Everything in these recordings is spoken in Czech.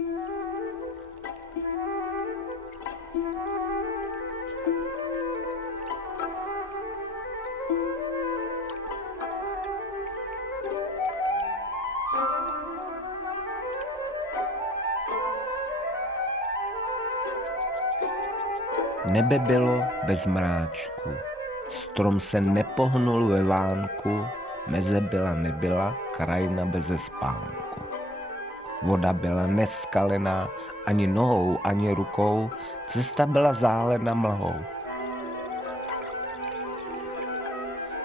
Nebe bylo bez mráčku, strom se nepohnul ve vánku, meze byla nebyla, krajina beze spánku. Voda byla neskalená ani nohou, ani rukou, cesta byla zálena mlhou.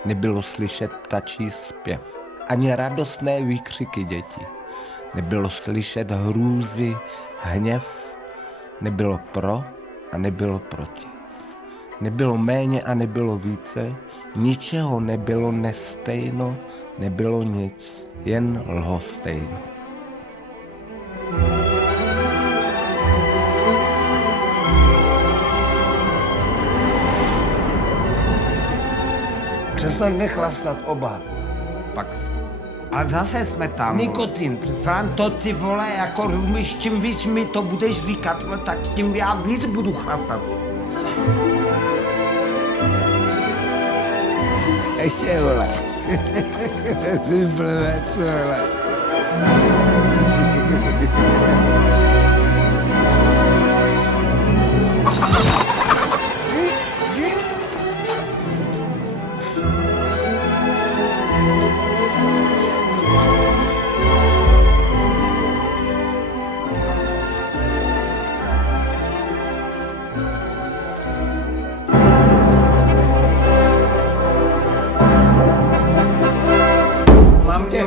Nebylo slyšet ptačí zpěv, ani radostné výkřiky dětí. Nebylo slyšet hrůzy, hněv, nebylo pro a nebylo proti. Nebylo méně a nebylo více, ničeho nebylo nestejno, nebylo nic, jen lhostejno. Přestaňme chlastat oba. Pax. Ale zase jsme tam. Nikotin, Fran, to ty vole, jako rozumíš, čím víc mi to budeš říkat, tak tím já víc budu chlastat. ještě vole. Jsi blbec, vole.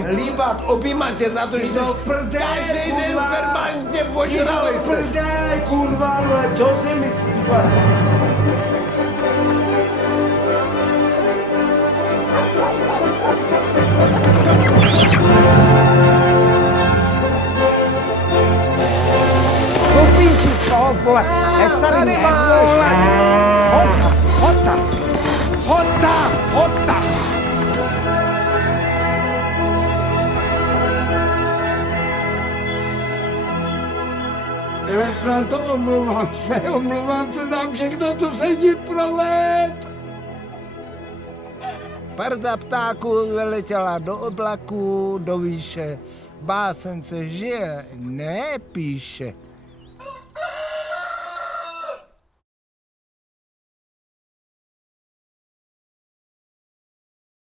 Líbat, objímat tě za to, že jsi každý den permanentně ožralej se. Prdele, kurva, vole, co si myslíš, vole? Kopínči z toho, vole, tady má, vole. Hota. Franto, omlouvám se za všechno, co se ti proved. Parda ptáků vyletěla do oblaků, do výše. Básen se žije, ne píše.